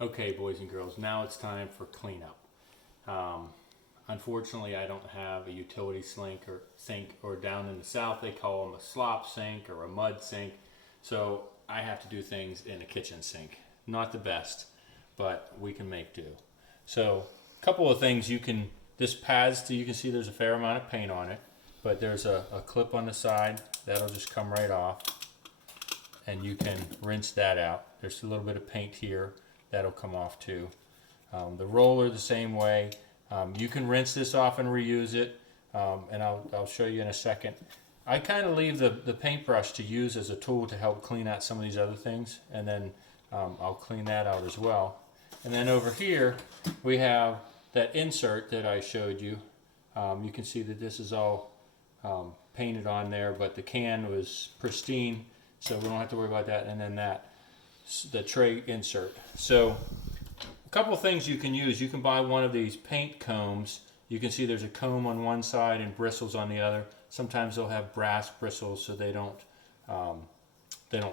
Okay, boys and girls, now it's time for cleanup. Unfortunately, I don't have a utility sink, or down in the South they call them a slop sink or a mud sink. So I have to do things in a kitchen sink. Not the best, but we can make do. So a couple of things this pads, you can see there's a fair amount of paint on it, but there's a clip on the side that'll just come right off, and you can rinse that out. There's a little bit of paint here that'll come off too. The roller the same way. You can rinse this off and reuse it, and I'll show you in a second. I kind of leave the paintbrush to use as a tool to help clean out some of these other things, and then I'll clean that out as well. And then over here we have that insert that I showed you. You can see that this is all painted on there, but the can was pristine, so we don't have to worry about that. And then the tray insert. So a couple things you can use. You can buy one of these paint combs. You can see there's a comb on one side and bristles on the other. Sometimes they'll have brass bristles so they don't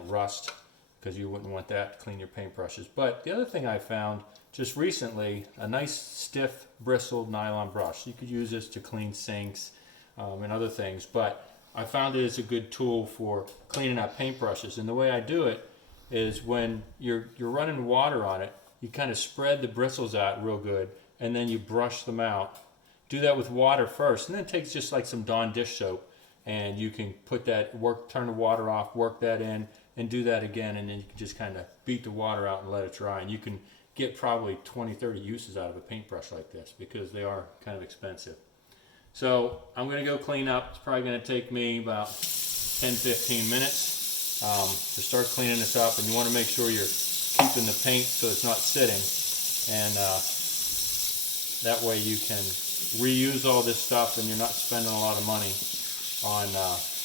rust, because you wouldn't want that to clean your paintbrushes. But the other thing I found just recently, a nice stiff bristled nylon brush. You could use this to clean sinks and other things, but I found it as a good tool for cleaning out paintbrushes. And the way I do it is when you're running water on it, you kind of spread the bristles out real good, and then you brush them out. Do that with water first, and then it takes just like some Dawn dish soap, and you can turn the water off, work that in, and do that again, and then you can just kind of beat the water out and let it dry. And you can get probably 20-30 uses out of a paintbrush like this, because they are kind of expensive. So I'm going to go clean up. It's probably going to take me about 10-15 minutes to start cleaning this up, and you want to make sure you're keeping the paint so it's not sitting, and that way you can reuse all this stuff and you're not spending a lot of money on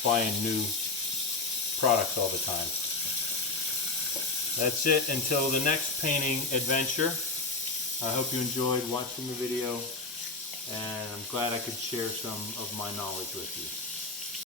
buying new products all the time. That's it until the next painting adventure. I hope you enjoyed watching the video, and I'm glad I could share some of my knowledge with you.